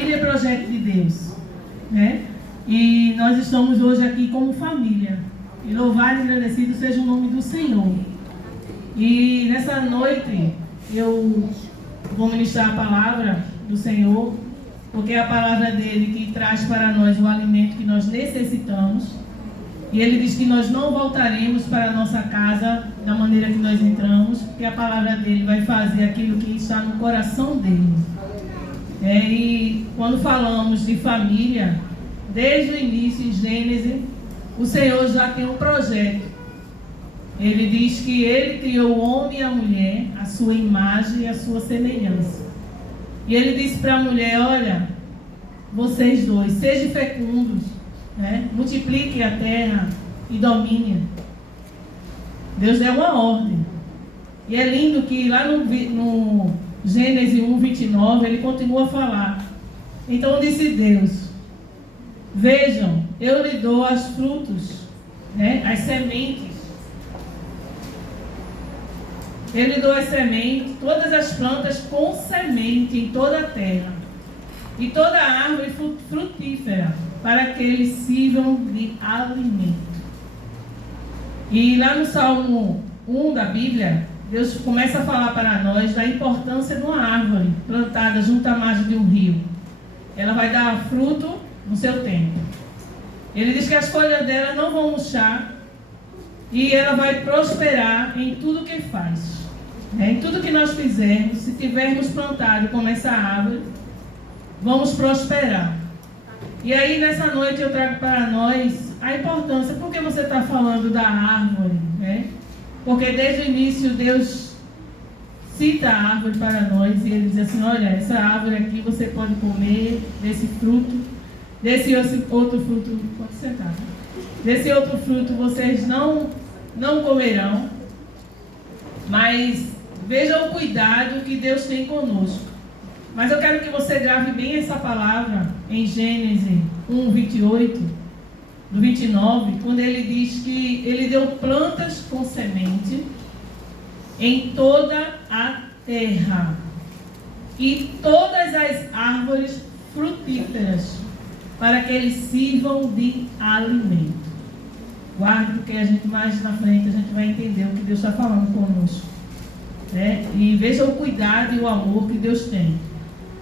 Família é projeto de Deus, né? E nós estamos hoje aqui como família. E louvado e agradecido seja o nome do Senhor. E nessa noite eu vou ministrar a palavra do Senhor, porque é a palavra dele que traz para nós o alimento que nós necessitamos. E ele diz que nós não voltaremos para a nossa casa da maneira que nós entramos, porque a palavra dele vai fazer aquilo que está no coração dele. E quando falamos de família, desde o início, em Gênesis, o Senhor já tem um projeto. Ele diz que ele criou o homem e a mulher, a sua imagem e a sua semelhança. E ele disse para a mulher: olha, vocês dois, sejam fecundos, multipliquem a terra e dominem. Deus deu uma ordem. E é lindo que lá no Gênesis 1, 29, ele continua a falar. Então disse Deus: vejam, eu lhe dou as frutos, as sementes. Ele lhe dou as sementes, todas as plantas com semente em toda a terra, e toda a árvore frutífera, para que eles sirvam de alimento. E lá no Salmo 1 da Bíblia, Deus começa a falar para nós da importância de uma árvore plantada junto à margem de um rio. Ela vai dar fruto no seu tempo. Ele diz que as folhas dela não vão murchar e ela vai prosperar em tudo que faz. Em tudo que nós fizermos, se tivermos plantado como essa árvore, vamos prosperar. E aí nessa noite eu trago para nós a importância. Por que você está falando da árvore? Porque desde o início Deus cita a árvore para nós e ele diz assim: olha, essa árvore aqui você pode comer desse fruto, desse outro fruto, pode sentar, desse outro fruto vocês não comerão. Mas veja o cuidado que Deus tem conosco. Mas eu quero que você grave bem essa palavra em Gênesis 1, 28, do 29, quando ele diz que ele deu plantas com semente em toda a terra e todas as árvores frutíferas, para que eles sirvam de alimento. Guarde, porque a gente mais na frente a gente vai entender o que Deus está falando conosco. E veja o cuidado e o amor que Deus tem.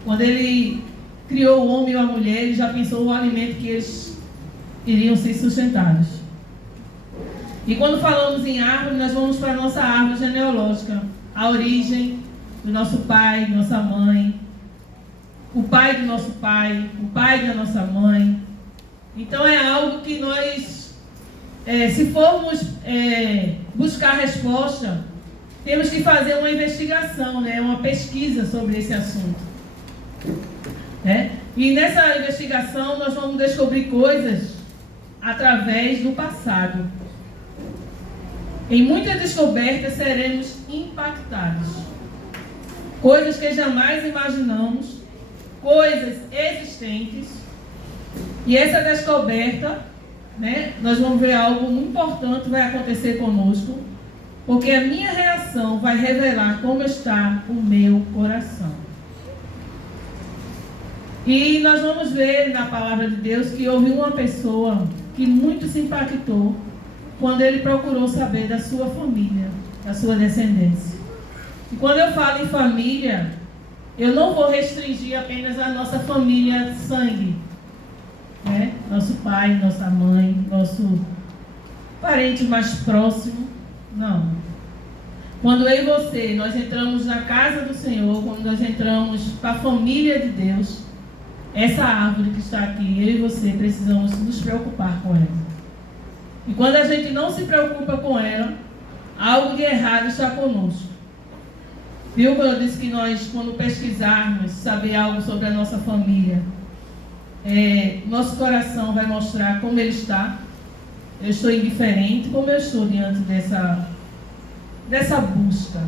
Quando ele criou o homem e a mulher, ele já pensou o alimento que eles iriam ser sustentados. E quando falamos em árvore, nós vamos para a nossa árvore genealógica, a origem do nosso pai, nossa mãe, o pai do nosso pai, o pai da nossa mãe. Então é algo que nós, se formos buscar resposta, temos que fazer uma investigação, uma pesquisa sobre esse assunto. E nessa investigação nós vamos descobrir coisas através do passado. Em muitas descobertas seremos impactados. Coisas que jamais imaginamos, coisas existentes. E essa descoberta, nós vamos ver algo muito importante vai acontecer conosco, porque a minha reação vai revelar como está o meu coração. E nós vamos ver na palavra de Deus que houve uma pessoa que muito se impactou quando ele procurou saber da sua família, da sua descendência. E quando eu falo em família, eu não vou restringir apenas a nossa família sangue, nosso pai, nossa mãe, nosso parente mais próximo. Não. Quando eu e você, nós entramos na casa do Senhor, quando nós entramos para a família de Deus, essa árvore que está aqui, eu e você precisamos nos preocupar com ela. E quando a gente não se preocupa com ela, algo de errado está conosco. Viu quando eu disse que nós, quando pesquisarmos, saber algo sobre a nossa família, nosso coração vai mostrar como ele está. Eu estou indiferente, como eu estou diante dessa busca,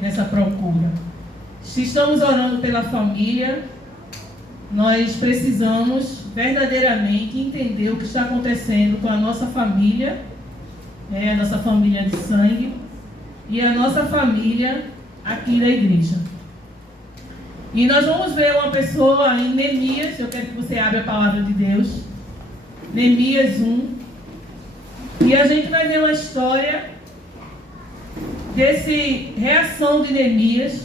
dessa procura. Se estamos orando pela família, nós precisamos verdadeiramente entender o que está acontecendo com a nossa família, a nossa família de sangue e a nossa família aqui da igreja. E nós vamos ver uma pessoa em Neemias. Eu quero que você abra a palavra de Deus. Neemias 1. E a gente vai ver uma história desse reação de Neemias,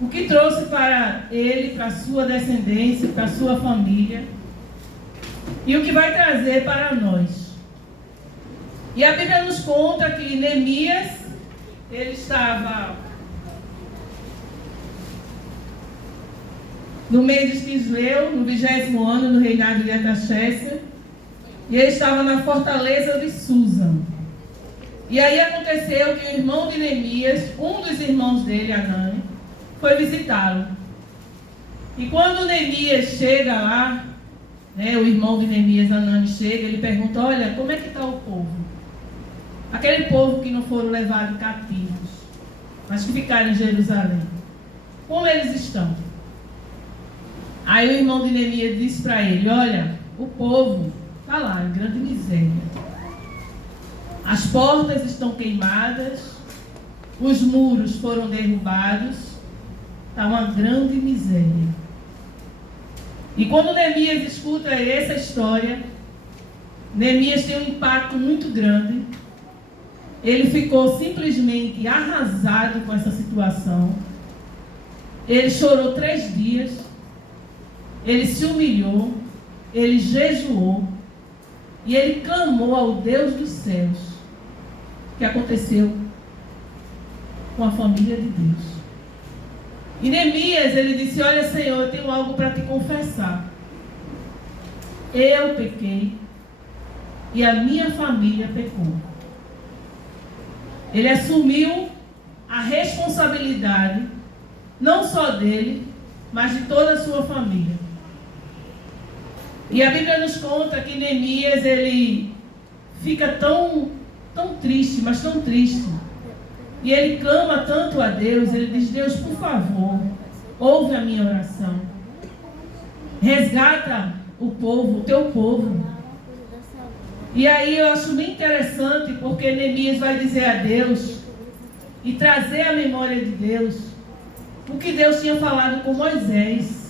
o que trouxe para ele, para a sua descendência, para a sua família, e o que vai trazer para nós. E a Bíblia nos conta que Neemias, ele estava no mês de Quisleu, no 20º ano do reinado de Artaxerxes, e ele estava na fortaleza de Susa. E aí aconteceu que o irmão de Neemias, um dos irmãos dele, Anani, foi visitá-lo. E quando Neemias chega lá, né, o irmão de Neemias, Anani, chega, ele pergunta: olha, como é que está o povo? Aquele povo que não foram levados cativos, mas que ficaram em Jerusalém. Como eles estão? Aí o irmão de Neemias disse para ele: olha, o povo está lá em grande miséria. As portas estão queimadas, os muros foram derrubados, está uma grande miséria. E quando Neemias escuta essa história, Neemias tem um impacto muito grande. Ele ficou simplesmente arrasado com essa situação. Ele chorou 3 dias, ele se humilhou, ele jejuou e ele clamou ao Deus dos céus. O que aconteceu com a família de Deus? E Neemias, ele disse: olha, Senhor, eu tenho algo para te confessar. Eu pequei e a minha família pecou. Ele assumiu a responsabilidade, não só dele, mas de toda a sua família. E a Bíblia nos conta que Neemias, ele fica tão triste, mas tão triste. E ele clama tanto a Deus, ele diz: Deus, por favor, ouve a minha oração. Resgata o povo, o teu povo. E aí eu acho bem interessante, porque Neemias vai dizer a Deus e trazer à memória de Deus o que Deus tinha falado com Moisés.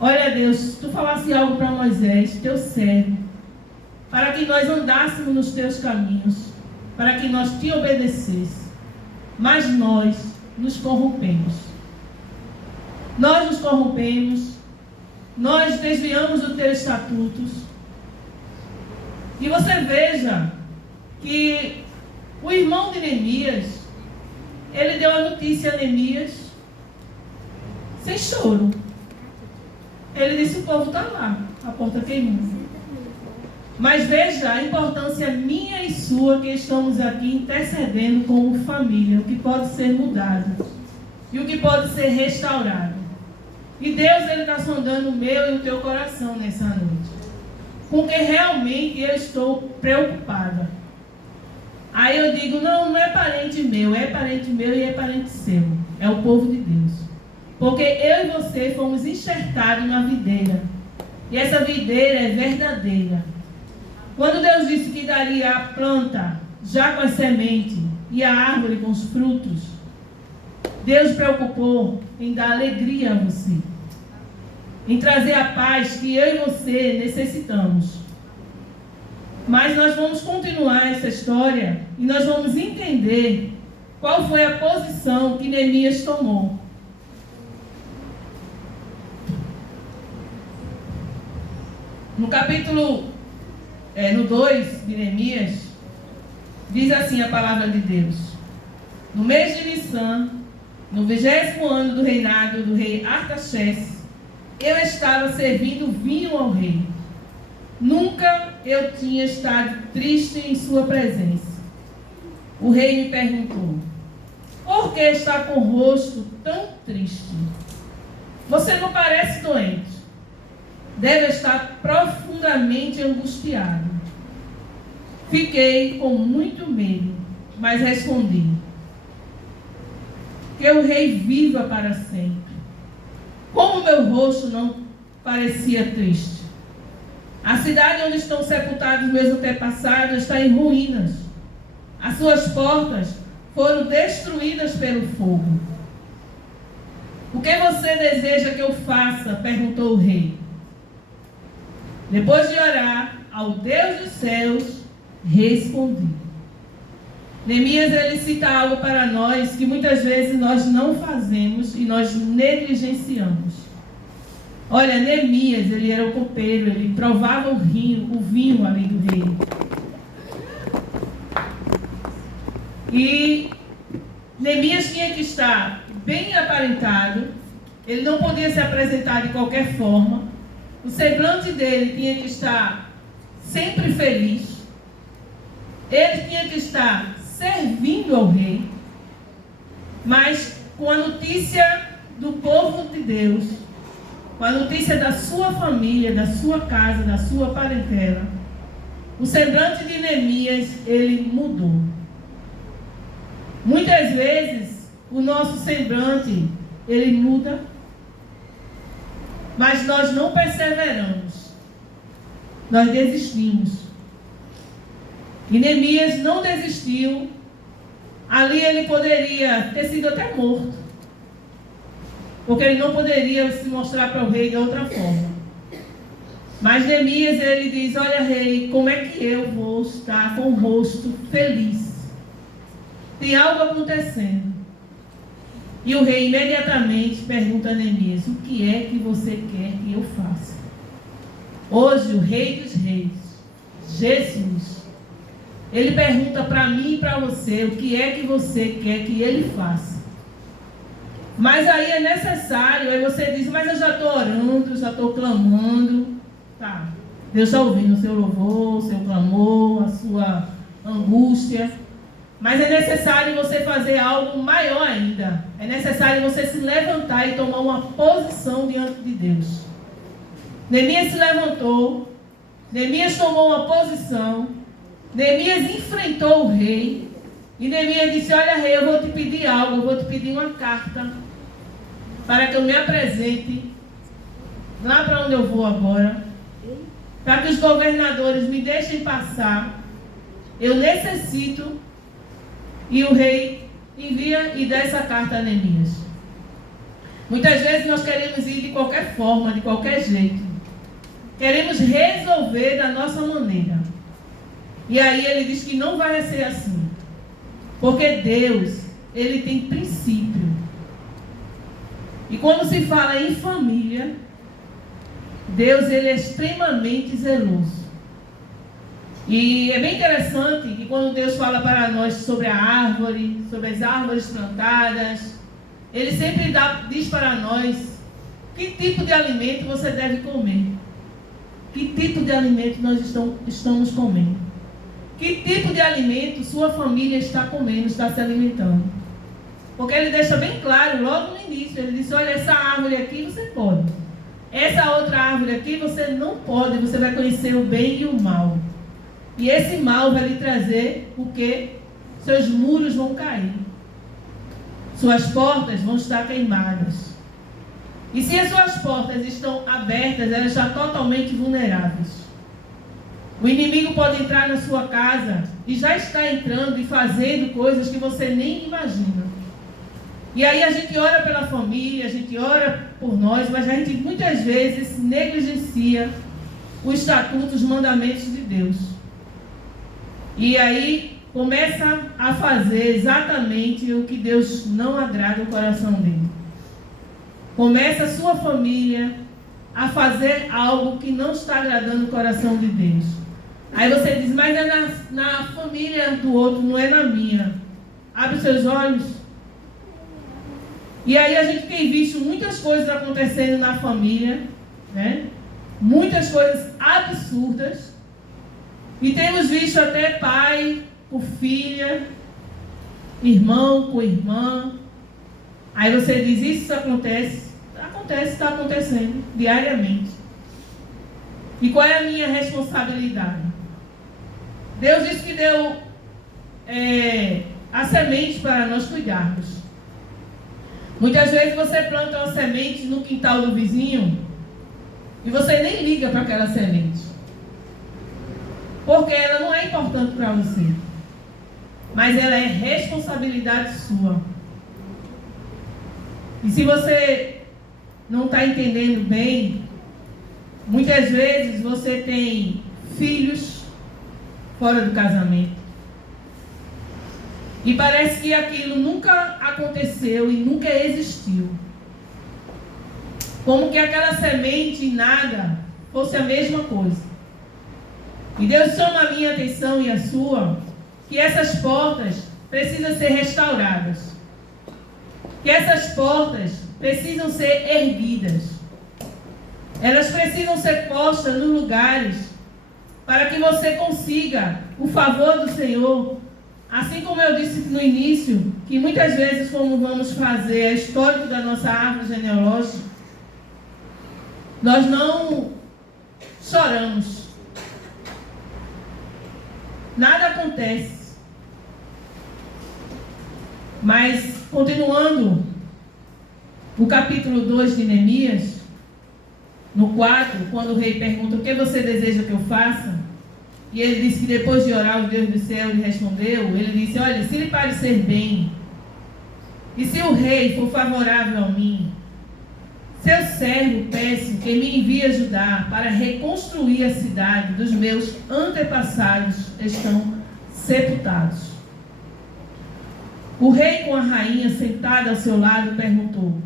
Olha, Deus, tu falasse algo para Moisés, teu servo, para que nós andássemos nos teus caminhos, para que nós te obedecêssemos. Mas nós nos corrompemos. Nós nos corrompemos, nós desviamos dos teus estatutos. E você veja que o irmão de Neemias, ele deu a notícia a Neemias sem choro. Ele disse: o povo está lá, a porta queimando. Mas veja a importância minha e sua, que estamos aqui intercedendo como família, o que pode ser mudado e o que pode ser restaurado. E Deus, ele está sondando o meu e o teu coração nessa noite, porque realmente eu estou preocupada. Aí eu digo: não é parente meu, é parente meu e é parente seu. É o povo de Deus. Porque eu e você fomos enxertados na videira. E essa videira é verdadeira. Quando Deus disse que daria a planta já com a semente e a árvore com os frutos, Deus preocupou em dar alegria a você, em trazer a paz que eu e você necessitamos. Mas nós vamos continuar essa história e nós vamos entender qual foi a posição que Neemias tomou. No capítulo no 2 de Neemias, diz assim a palavra de Deus: no mês de Nissan, no 20º ano do reinado do rei Artaxerxes, eu estava servindo vinho ao rei. Nunca eu tinha estado triste em sua presença. O rei me perguntou: por que está com o rosto tão triste? Você não parece doente. Deve estar profundamente angustiado. Fiquei com muito medo, mas respondi: que o rei viva para sempre. Como meu rosto não parecia triste. A cidade onde estão sepultados meus antepassados está em ruínas. As suas portas foram destruídas pelo fogo. que você deseja que eu faça? Perguntou o rei. Depois de orar ao Deus dos céus, respondi. Neemias, ele cita algo para nós que muitas vezes nós não fazemos e nós negligenciamos. Olha, Neemias, ele era o copeiro, ele provava o vinho ali do rei. E Neemias tinha que estar bem aparentado, ele não podia se apresentar de qualquer forma, o semblante dele tinha que estar sempre feliz, ele tinha que estar servindo ao rei, mas com a notícia do povo de Deus, com a notícia da sua família, da sua casa, da sua parentela, o semblante de Neemias, ele mudou. Muitas vezes, o nosso semblante, ele muda, mas nós não perseveramos, nós desistimos. E Neemias não desistiu. Ali ele poderia ter sido até morto, porque ele não poderia se mostrar para o rei de outra forma. Mas Neemias, ele diz: olha, rei, como é que eu vou estar com o rosto feliz? Tem algo acontecendo. E o rei imediatamente pergunta a Neemias: o que é que você quer que eu faça? Hoje o Rei dos Reis, Jesus, ele pergunta para mim e para você: o que é que você quer que ele faça? Mas aí é necessário, aí você diz: mas eu já estou orando, já estou clamando. Tá, Deus está ouvindo o seu louvor, o seu clamor, a sua angústia. Mas é necessário você fazer algo maior ainda. É necessário você se levantar e tomar uma posição diante de Deus. Neemias se levantou, Neemias tomou uma posição, Neemias enfrentou o rei, e Neemias disse: olha, rei, eu vou te pedir algo, eu vou te pedir uma carta, para que eu me apresente lá para onde eu vou agora, para que os governadores me deixem passar. Eu necessito. E o rei envia e dá essa carta a Neemias. Muitas vezes nós queremos ir de qualquer forma, de qualquer jeito. Queremos resolver da nossa maneira. E aí ele diz que não vai ser assim. Porque Deus, ele tem princípio. E quando se fala em família, Deus, ele é extremamente zeloso. E é bem interessante que quando Deus fala para nós sobre a árvore, sobre as árvores plantadas, Ele sempre diz para nós que tipo de alimento você deve comer. Que tipo de alimento nós estamos comendo. Que tipo de alimento sua família está comendo, está se alimentando. Porque Ele deixa bem claro logo no início. Ele diz: olha, essa árvore aqui você pode. Essa outra árvore aqui você não pode. Você vai conhecer o bem e o mal. E esse mal vai lhe trazer o quê? Seus muros vão cair. Suas portas vão estar queimadas. E se as suas portas estão abertas, elas estão totalmente vulneráveis. O inimigo pode entrar na sua casa e já está entrando e fazendo coisas que você nem imagina. E aí a gente ora pela família, a gente ora por nós, mas a gente muitas vezes negligencia os estatutos, os mandamentos de Deus. E aí começa a fazer exatamente o que Deus não agrada o coração dele. Começa a sua família a fazer algo que não está agradando o coração de Deus. Aí você diz: mas é na família do outro, não é na minha. Abre os seus olhos. E aí a gente tem visto muitas coisas acontecendo na família, né? Muitas coisas absurdas. E temos visto até pai com filha, irmão com irmã. Aí você diz: isso acontece? Acontece, está acontecendo diariamente. E qual é a minha responsabilidade? Deus disse que deu a semente para nós cuidarmos. Muitas vezes você planta uma semente no quintal do vizinho e você nem liga para aquela semente, porque ela não é importante para você, mas ela é responsabilidade sua. E se você não está entendendo bem, muitas vezes você tem filhos fora do casamento. E parece que aquilo nunca aconteceu e nunca existiu. Como que aquela semente nada fosse a mesma coisa. E Deus chama a minha atenção e a sua, que essas portas precisam ser restauradas. Que essas portas precisam ser erguidas. Elas precisam ser postas nos lugares para que você consiga o favor do Senhor. Assim como eu disse no início, que muitas vezes, como vamos fazer a história da nossa árvore genealógica, nós não choramos. Nada acontece. Mas, continuando o capítulo 2 de Neemias, no 4, quando o rei pergunta: o que você deseja que eu faça? E ele disse que depois de orar, o Deus do céu lhe respondeu. Ele disse: olha, se lhe parecer bem, e se o rei for favorável a mim, seu servo peço que me envie ajudar para reconstruir a cidade dos meus antepassados estão sepultados. O rei, com a rainha sentada ao seu lado, perguntou: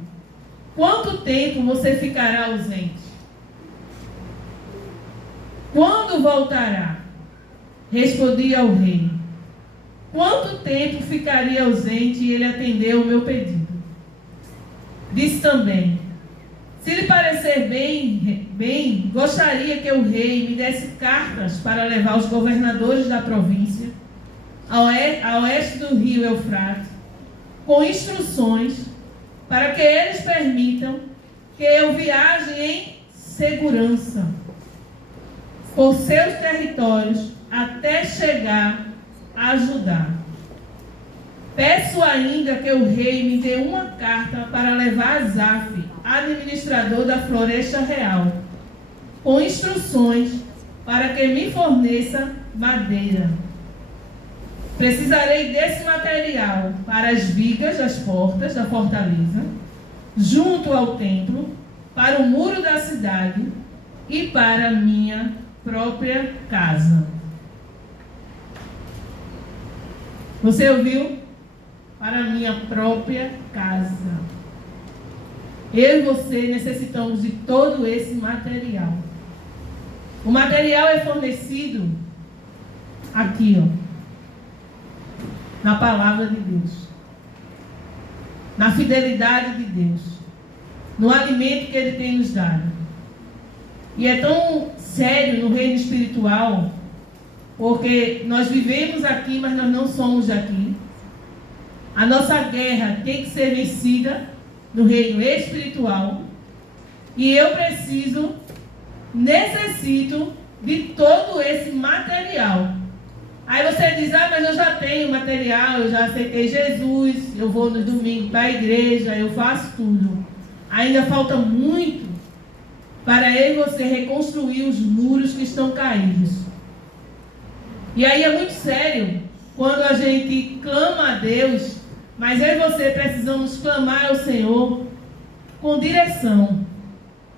quanto tempo você ficará ausente? Quando voltará? Respondi ao rei: quanto tempo ficaria ausente? E ele atendeu o meu pedido. Disse também: se lhe parecer bem, gostaria que o rei me desse cartas para levar aos governadores da província, a oeste do rio Eufrates, com instruções para que eles permitam que eu viaje em segurança por seus territórios até chegar a Judá. Peço ainda que o rei me dê uma carta para levar a Asaf, administrador da floresta real, com instruções para que me forneça madeira. Precisarei desse material para as vigas das portas da fortaleza, junto ao templo, para o muro da cidade e para a minha própria casa. Você ouviu? Para a minha própria casa. Eu e você necessitamos de todo esse material. O material é fornecido aqui, ó, na palavra de Deus, na fidelidade de Deus, no alimento que Ele tem nos dado. E é tão sério no reino espiritual, porque nós vivemos aqui, mas nós não somos daqui. A nossa guerra tem que ser vencida no reino espiritual. E eu necessito de todo esse material. Aí você diz: ah, mas eu já tenho material, eu já aceitei Jesus, eu vou no domingo para a igreja, eu faço tudo. Ainda falta muito para eu e você reconstruir os muros que estão caídos. E aí é muito sério quando a gente clama a Deus, mas eu e você precisamos clamar ao Senhor com direção.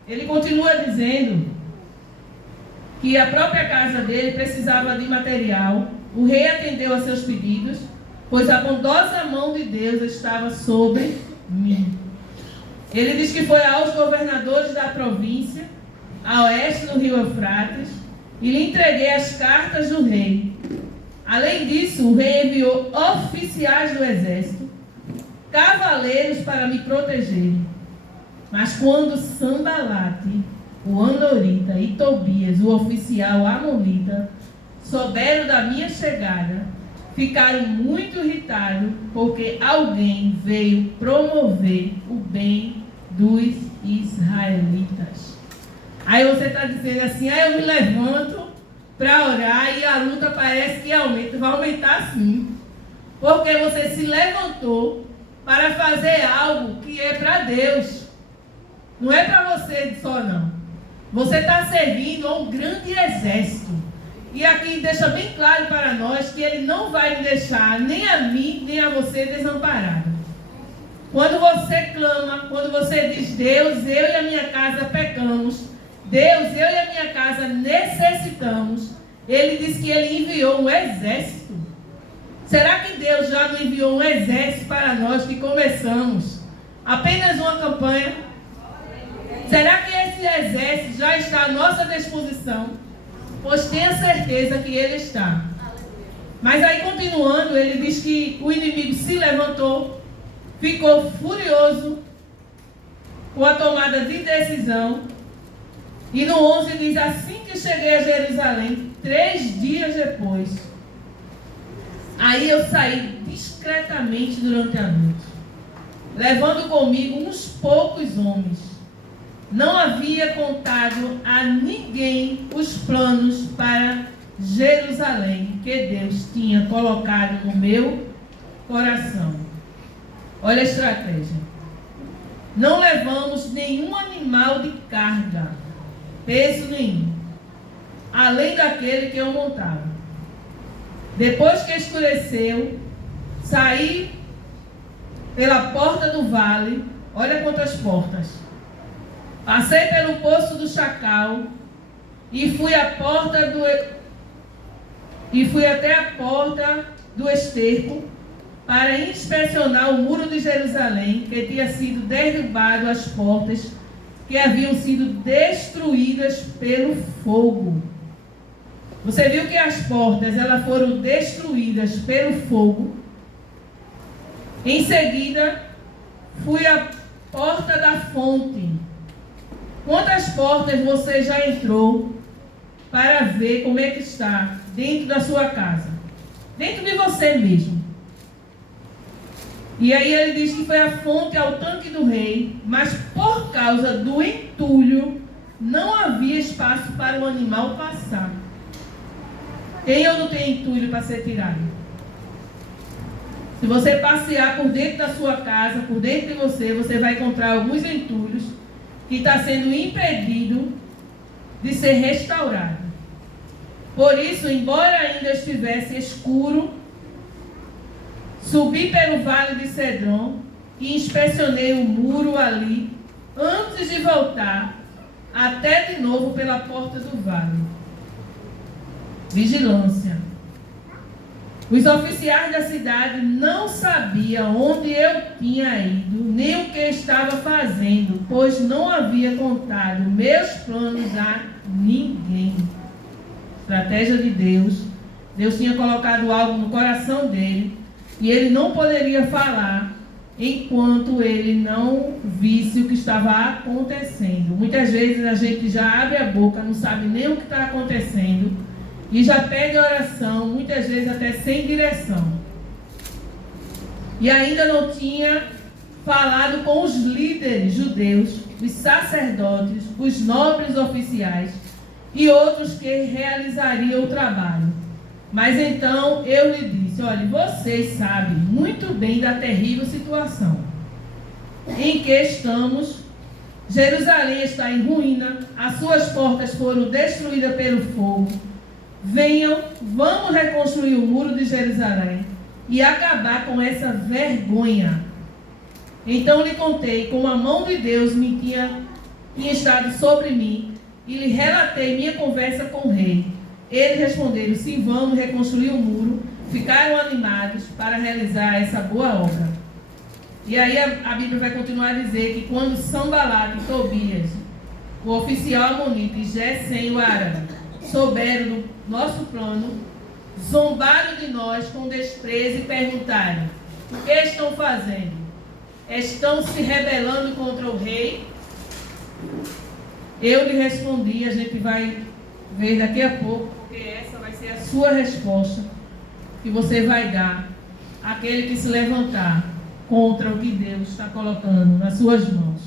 Ele continua dizendo que a própria casa dele precisava de material. O rei atendeu a seus pedidos, pois a bondosa mão de Deus estava sobre mim. Ele diz que foi aos governadores da província, a oeste do rio Eufrates, e lhe entreguei as cartas do rei. Além disso, o rei enviou oficiais do exército, cavaleiros para me protegerem. Mas quando Sanbalate, o Amorita, e Tobias, o oficial amonita, souberam da minha chegada, ficaram muito irritados, porque alguém veio promover o bem dos israelitas. Aí você está dizendo assim: ah, eu me levanto para orar e a luta parece que aumenta. Vai aumentar sim, porque você se levantou para fazer algo que é para Deus, não é para você só não. Você está servindo a um grande exército. E aqui deixa bem claro para nós que Ele não vai me deixar, nem a mim, nem a você, desamparado. Quando você clama, quando você diz, Deus, eu e a minha casa pecamos, Deus, eu e a minha casa necessitamos, Ele diz que Ele enviou um exército. Será que Deus já não enviou um exército para nós que começamos apenas uma campanha? Será que esse exército já está à nossa disposição? Pois tenha certeza que ele está. Mas aí, continuando, ele diz que o inimigo se levantou, ficou furioso com a tomada de decisão. E no 11 diz, assim que cheguei a Jerusalém, 3 dias depois, aí eu saí discretamente durante a noite, levando comigo uns poucos homens. Não havia contado a ninguém os planos para Jerusalém que Deus tinha colocado no meu coração. Olha a estratégia. Não levamos nenhum animal de carga, peso nenhum, além daquele que eu montava. Depois que escureceu, saí pela porta do vale. Olha quantas portas. Passei pelo poço do Chacal e fui até a porta do esterco para inspecionar o muro de Jerusalém, que tinha sido derrubado, as portas que haviam sido destruídas pelo fogo. Você viu que as portas elas foram destruídas pelo fogo. Em seguida, fui à porta da fonte. Quantas portas você já entrou para ver como é que está dentro da sua casa? Dentro de você mesmo. E aí ele diz que foi a fonte ao tanque do rei, mas por causa do entulho, não havia espaço para o animal passar. Tem ou não tem entulho para ser tirado? Se você passear por dentro da sua casa, por dentro de você, você vai encontrar alguns entulhos que está sendo impedido de ser restaurado. Por isso, embora ainda estivesse escuro, subi pelo vale de Cedron e inspecionei o muro ali, antes de voltar até de novo pela porta do vale. Vigilância. Os oficiais da cidade não sabiam onde eu tinha ido, nem o que estava fazendo, pois não havia contado meus planos a ninguém. Estratégia de Deus. Deus tinha colocado algo no coração dele e ele não poderia falar enquanto ele não visse o que estava acontecendo. Muitas vezes a gente já abre a boca, não sabe nem o que está acontecendo e já pede oração, muitas vezes até sem direção. E ainda não tinha falado com os líderes judeus, os sacerdotes, os nobres oficiais e outros que realizariam o trabalho. Mas então eu lhe disse, olha, vocês sabem muito bem da terrível situação em que estamos. Jerusalém está em ruína, as suas portas foram destruídas pelo fogo. Venham, vamos reconstruir o muro de Jerusalém e acabar com essa vergonha. Então lhe contei como a mão de Deus tinha estado sobre mim e lhe relatei minha conversa com o rei. Eles responderam, sim, vamos reconstruir o muro. Ficaram animados para realizar essa boa obra. E aí a Bíblia vai continuar a dizer que quando Sanbalat e Tobias, o oficial amonita, e Gesem o árabe, souberam do nosso plano, zombaram de nós com desprezo e perguntaram, o que estão fazendo? Estão se rebelando contra o rei? Eu lhe respondi, a gente vai ver daqui a pouco, porque essa vai ser a sua resposta que você vai dar àquele que se levantar contra o que Deus está colocando nas suas mãos.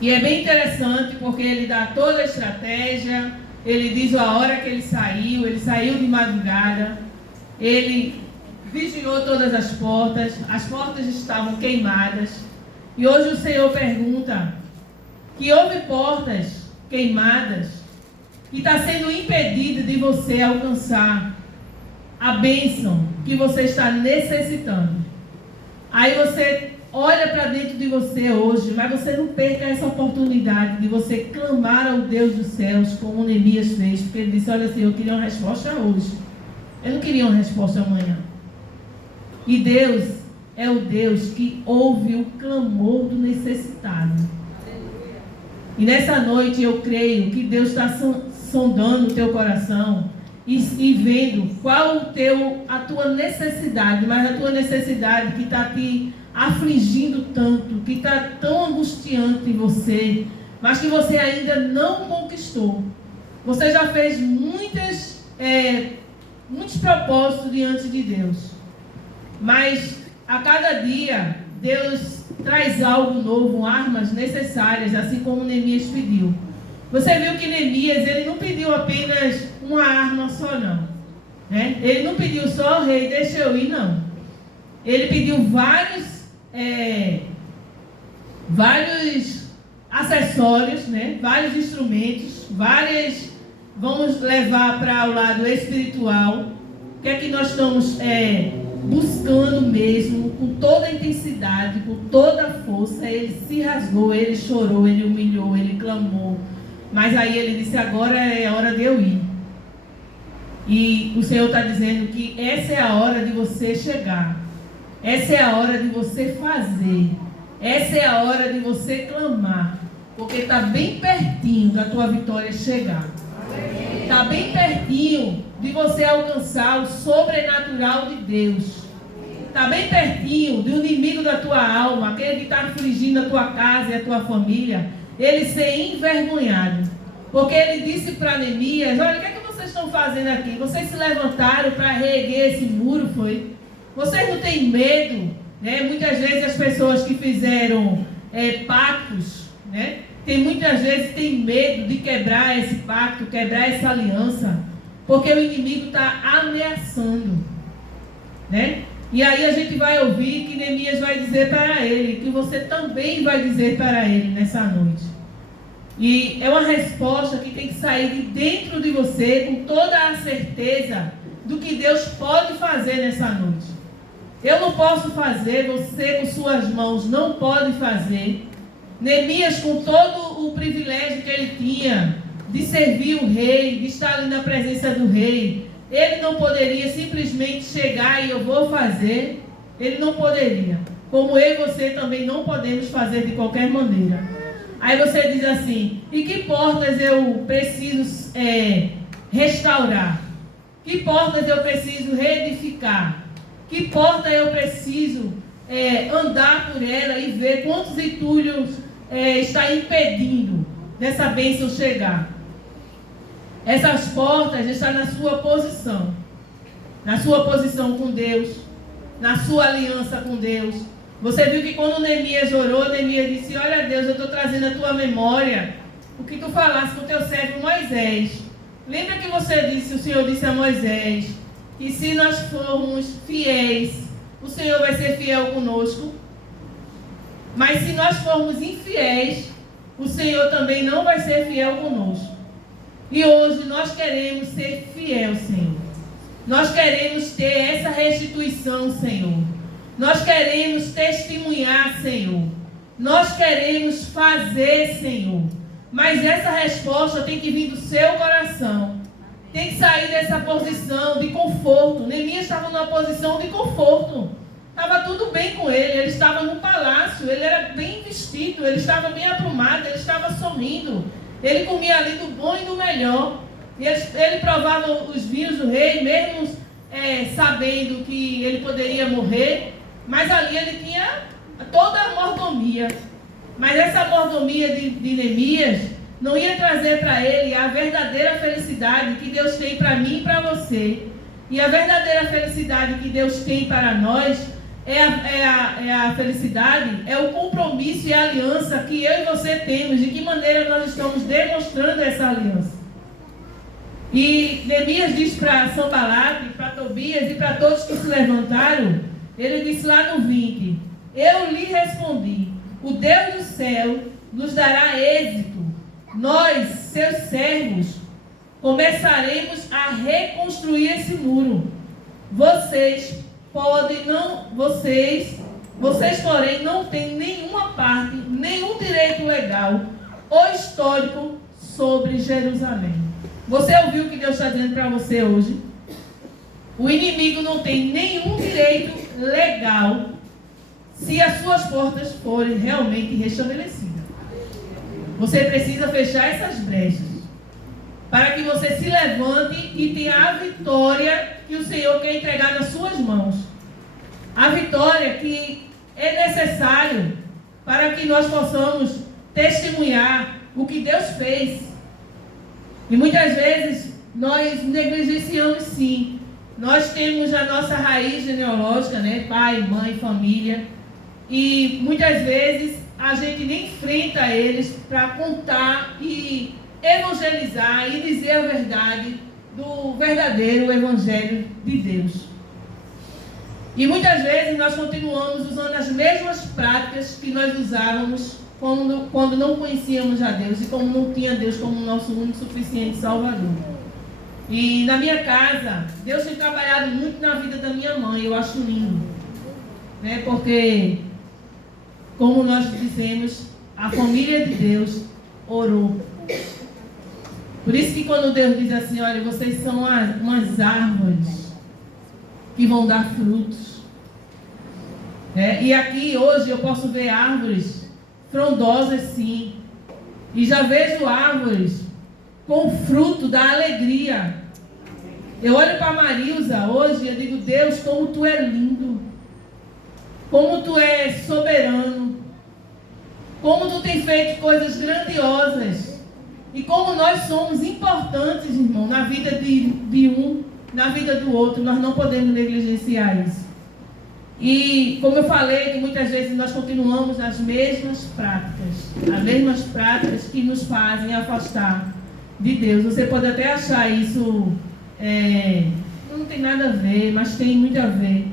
E é bem interessante porque ele dá toda a estratégia, ele diz a hora que ele saiu de madrugada, ele vigiou todas as portas estavam queimadas. E hoje o Senhor pergunta que houve portas queimadas que está sendo impedido de você alcançar a bênção que você está necessitando. Aí você olha para dentro de você hoje, mas você não perca essa oportunidade de você clamar ao Deus dos céus, como Neemias fez, porque ele disse, olha assim, eu queria uma resposta hoje, eu não queria uma resposta amanhã. E Deus é o Deus que ouve o clamor do necessitado. E nessa noite eu creio que Deus está sondando o teu coração e vendo qual a tua necessidade, mas a tua necessidade que está te afligindo tanto, que está tão angustiante em você, mas que você ainda não conquistou. Você já fez muitos propósitos diante de Deus, mas a cada dia Deus traz algo novo, armas necessárias, assim como Neemias pediu. Você viu que Neemias, ele não pediu apenas uma arma só, não, né? Ele não pediu só, rei, deixa eu ir, não. Ele pediu vários acessórios, né? Vários instrumentos, vamos levar para o lado espiritual. O que é que nós estamos buscando mesmo, com toda a intensidade, com toda a força? Ele se rasgou, ele chorou, ele humilhou, ele clamou. Mas aí ele disse, agora é a hora de eu ir. E o Senhor está dizendo que essa é a hora de você chegar. Essa é a hora de você fazer. Essa é a hora de você clamar. Porque está bem pertinho da tua vitória chegar. Está bem pertinho de você alcançar o sobrenatural de Deus. Está bem pertinho do inimigo da tua alma, aquele que está afligindo a tua casa e a tua família, ele ser envergonhado. Porque ele disse para Neemias, olha, o que é que vocês estão fazendo aqui? Vocês se levantaram para reerguer esse muro, foi? Vocês não têm medo, né? Muitas vezes as pessoas que fizeram pactos, né? Muitas vezes tem medo de quebrar esse pacto, quebrar essa aliança, porque o inimigo está ameaçando, né? E aí a gente vai ouvir que Neemias vai dizer para ele, que você também vai dizer para ele nessa noite. E é uma resposta que tem que sair de dentro de você, com toda a certeza do que Deus pode fazer nessa noite. Eu não posso fazer, você com suas mãos não pode fazer. Neemias, com todo o privilégio que ele tinha de servir o rei, de estar ali na presença do rei, ele não poderia simplesmente chegar e eu vou fazer. Ele não poderia. Como eu e você também não podemos fazer de qualquer maneira. Aí você diz assim, e que portas eu preciso restaurar? Que portas eu preciso reedificar? Que porta eu preciso andar por ela e ver quantos entulhos está impedindo dessa bênção chegar? Essas portas estão na sua posição com Deus, na sua aliança com Deus. Você viu que quando Neemias orou, Neemias disse, olha Deus, eu estou trazendo a tua memória o que tu falaste com o teu servo Moisés. Lembra que o Senhor disse a Moisés, que se nós formos fiéis, o Senhor vai ser fiel conosco. Mas se nós formos infiéis, o Senhor também não vai ser fiel conosco. E hoje nós queremos ser fiel, Senhor. Nós queremos ter essa restituição, Senhor. Nós queremos testemunhar, Senhor. Nós queremos fazer, Senhor. Mas essa resposta tem que vir do seu coração. Tem que sair dessa posição de conforto. Neemias estava numa posição de conforto. Estava tudo bem com ele. Ele estava no palácio. Ele era bem vestido. Ele estava bem aprumado. Ele estava sorrindo. Ele comia ali do bom e do melhor. E ele provava os vinhos do rei, mesmo sabendo que ele poderia morrer. Mas ali ele tinha toda a mordomia. Mas essa mordomia de Neemias não ia trazer para ele a verdadeira felicidade que Deus tem para mim e para você. E a verdadeira felicidade que Deus tem para nós a felicidade, é o compromisso e a aliança que eu e você temos. De que maneira nós estamos demonstrando essa aliança. E Neemias diz para Sanbalate, para Tobias e para todos que se levantaram, ele disse lá no 20, eu lhe respondi, o Deus do céu nos dará êxito. Nós, seus servos, começaremos a reconstruir esse muro. Vocês Vocês, porém, não têm nenhuma parte, nenhum direito legal ou histórico sobre Jerusalém. Você ouviu o que Deus está dizendo para você hoje? O inimigo não tem nenhum direito legal se as suas portas forem realmente restabelecidas. Você precisa fechar essas brechas para que você se levante e tenha a vitória que o Senhor quer entregar nas suas mãos. A vitória que é necessário para que nós possamos testemunhar o que Deus fez. E muitas vezes nós negligenciamos, sim. Nós temos a nossa raiz genealógica, né? Pai, mãe, família. E muitas vezes a gente nem enfrenta eles para contar e evangelizar e dizer a verdade do verdadeiro evangelho de Deus. E muitas vezes nós continuamos usando as mesmas práticas que nós usávamos quando não conhecíamos a Deus e como não tinha Deus como nosso único suficiente Salvador. E na minha casa, Deus tem trabalhado muito na vida da minha mãe, eu acho lindo, né? Porque, como nós dizemos, a família de Deus orou. Por isso que quando Deus diz assim, olha, vocês são umas árvores que vão dar frutos. E aqui hoje eu posso ver árvores frondosas, sim. E já vejo árvores com o fruto da alegria. Eu olho para a Marilza hoje e eu digo, Deus, como tu é lindo. Como tu é soberano. Como tu tem feito coisas grandiosas. E como nós somos importantes, irmão, na vida de um, na vida do outro. Nós não podemos negligenciar isso. E como eu falei, que muitas vezes nós continuamos nas mesmas práticas. As mesmas práticas que nos fazem afastar de Deus. Você pode até achar isso, não tem nada a ver, mas tem muito a ver.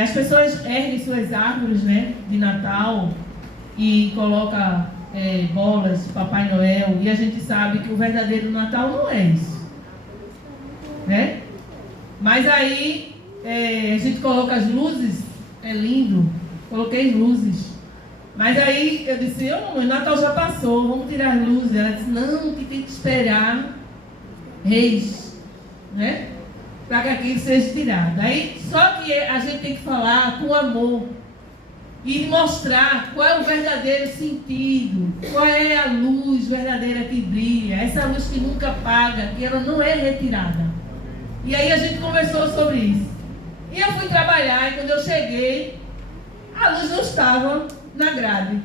As pessoas erguem suas árvores, né, de Natal e colocam bolas, Papai Noel, e a gente sabe que o verdadeiro Natal não é isso, né? Mas aí a gente coloca as luzes, é lindo, coloquei luzes. Mas aí eu disse, mamãe, Natal já passou, vamos tirar as luzes. Ela disse, não, que tem que esperar Reis, né? Para que aquilo seja tirado. Aí, só que a gente tem que falar com amor e mostrar qual é o verdadeiro sentido, qual é a luz verdadeira que brilha, essa luz que nunca apaga, que ela não é retirada. E aí a gente conversou sobre isso. E eu fui trabalhar e quando eu cheguei, a luz não estava na grade.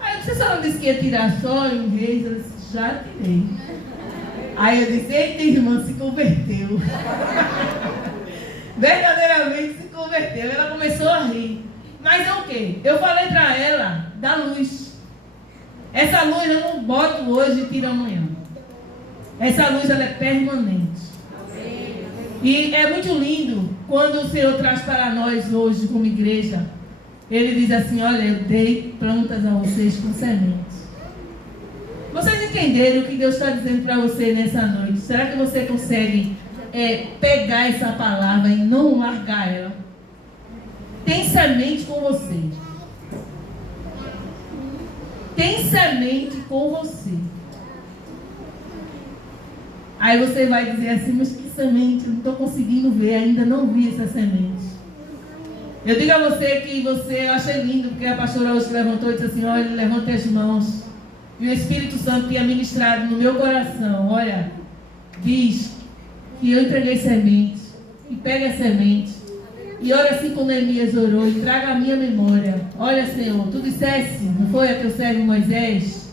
Aí você só não disse que ia tirar só em Reis? Eu disse, já tirei. Aí eu disse, eita, irmã, se converteu. Verdadeiramente se converteu. Ela começou a rir. Mas é o quê? Eu falei para ela da luz. Essa luz eu não boto hoje e tiro amanhã. Essa luz ela é permanente. E é muito lindo quando o Senhor traz para nós hoje como igreja. Ele diz assim, olha, eu dei plantas a vocês com sementes. Vocês entenderam o que Deus está dizendo para você nessa noite? Será que você consegue pegar essa palavra e não largar ela? Tem semente com você. Tem semente com você. Aí você vai dizer assim, mas que semente? Eu não estou conseguindo ver, ainda não vi essa semente. Eu digo a você que eu achei lindo, porque a pastora hoje levantou e disse assim, olha, levante as mãos. E o Espírito Santo tinha ministrado no meu coração, olha, diz que eu entreguei semente, e pega a semente, e ora assim como Neemias orou, e traga a minha memória. Olha, Senhor, tu disseste, não foi a teu servo Moisés,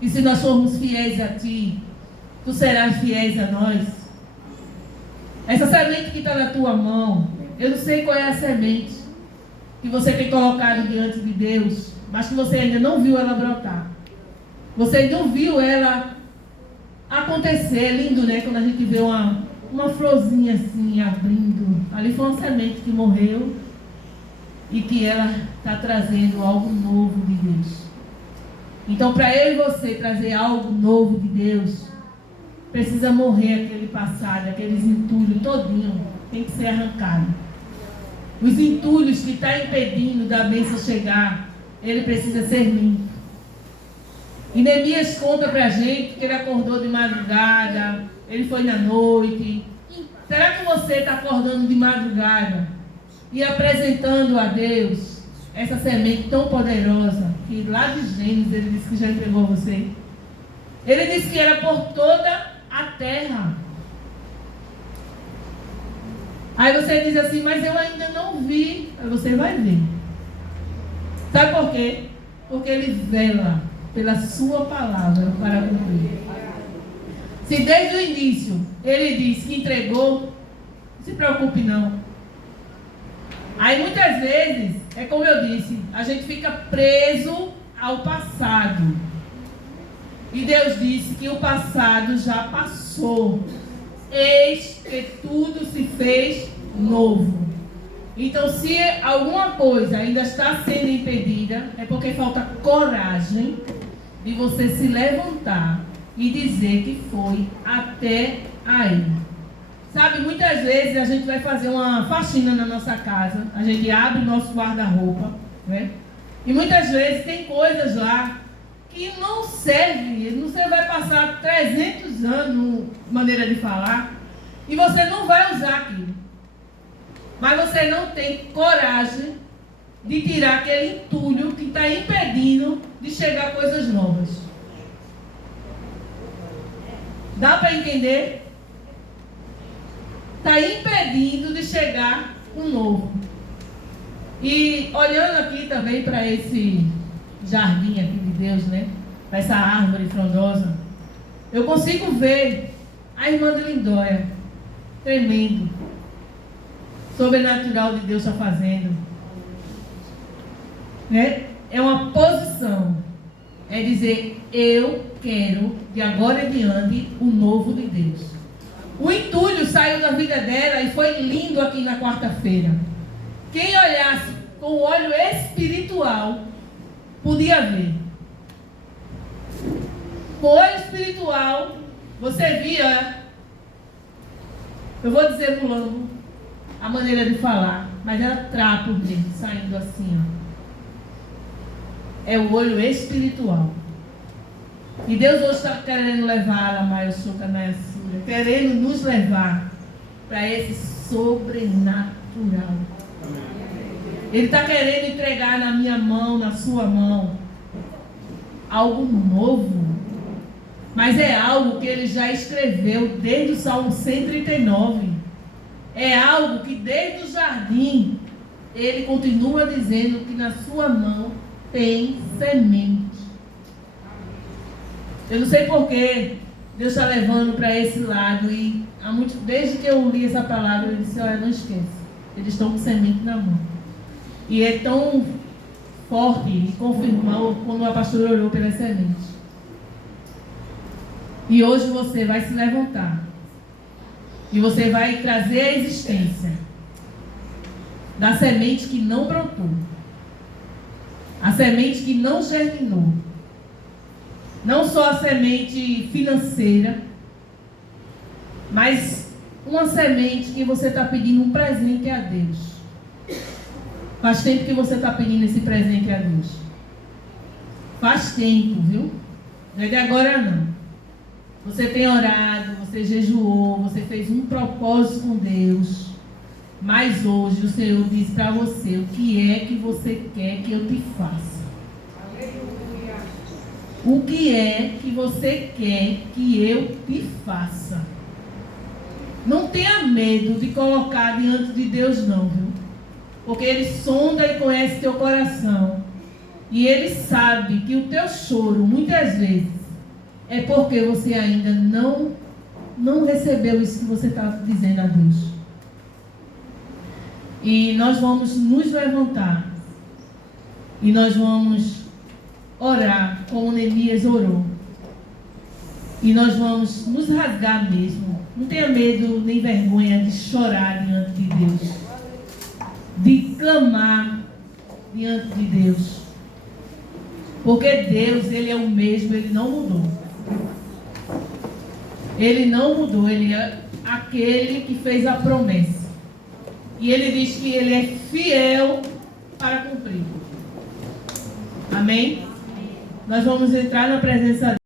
que se nós formos fiéis a ti, tu serás fiéis a nós. Essa semente que está na tua mão, eu não sei qual é a semente que você tem colocado diante de Deus, mas que você ainda não viu ela brotar. Você não viu ela acontecer. É lindo, né? Quando a gente vê uma florzinha assim abrindo. Ali foi uma semente que morreu e que ela está trazendo algo novo de Deus. Então, para eu e você trazer algo novo de Deus, precisa morrer aquele passado, aqueles entulhos todinho. Tem que ser arrancado. Os entulhos que estão impedindo da bênção chegar, ele precisa ser limpo. E Neemias conta para a gente que ele acordou de madrugada, ele foi na noite. Será que você está acordando de madrugada e apresentando a Deus essa semente tão poderosa que lá de Gênesis ele disse que já entregou a você? Ele disse que era por toda a terra. Aí você diz assim, mas eu ainda não vi. Aí você vai ver. Sabe por quê? Porque ele vela pela sua palavra para cumprir. Se desde o início ele disse que entregou, não se preocupe não. Aí muitas vezes, é como eu disse, a gente fica preso ao passado. E Deus disse que o passado já passou. Eis que tudo se fez novo. Então, se alguma coisa ainda está sendo impedida, é porque falta coragem de você se levantar e dizer que foi até aí. Sabe, muitas vezes a gente vai fazer uma faxina na nossa casa, a gente abre o nosso guarda-roupa, né? E muitas vezes tem coisas lá que não servem. Você vai passar 300 anos, maneira de falar, e você não vai usar aquilo. Mas você não tem coragem de tirar aquele entulho que está impedindo de chegar coisas novas. Dá para entender? Está impedindo de chegar o novo. E olhando aqui também para esse jardim aqui de Deus, né? Para essa árvore frondosa, eu consigo ver a irmã de Lindóia, tremendo, sobrenatural de Deus está fazendo, né? É uma posição, é dizer, eu quero de agora em diante o novo de Deus. O entulho saiu da vida dela e foi lindo aqui na quarta-feira. Quem olhasse com o olho espiritual podia ver. Com o olho espiritual você via, eu vou dizer mulambo, a maneira de falar, mas era trapo mesmo, saindo assim, ó. É o olho espiritual. E Deus hoje está querendo levar a Maia Chocanayasura, querendo nos levar para esse sobrenatural. Ele está querendo entregar na minha mão, na sua mão, algo novo. Mas é algo que ele já escreveu desde o Salmo 139. É algo que desde o jardim ele continua dizendo que na sua mão tem semente. Eu não sei porquê Deus está levando para esse lado. E desde que eu li essa palavra, eu disse, olha, não esqueça. Eles estão com semente na mão. E é tão forte e confirmou quando a pastora orou pelas sementes. E hoje você vai se levantar. E você vai trazer a existência da semente que não brotou. A semente que não germinou. Não só a semente financeira, mas uma semente que você está pedindo um presente a Deus. Faz tempo que você está pedindo esse presente a Deus. Faz tempo, viu? Não é de agora não. Você tem orado, você jejuou, você fez um propósito com Deus. Mas hoje o Senhor diz para você o que é que você quer que eu te faça. O que é que você quer que eu te faça? Não tenha medo de colocar diante de Deus não, viu? Porque Ele sonda e conhece teu coração. E Ele sabe que o teu choro, muitas vezes, é porque você ainda não recebeu isso que você está dizendo a Deus. E nós vamos nos levantar. E nós vamos orar como Neemias orou. E nós vamos nos rasgar mesmo. Não tenha medo nem vergonha de chorar diante de Deus. De clamar diante de Deus. Porque Deus, Ele é o mesmo, Ele não mudou. Ele não mudou, Ele é aquele que fez a promessa. E ele diz que ele é fiel para cumprir. Amém? Nós vamos entrar na presença dele.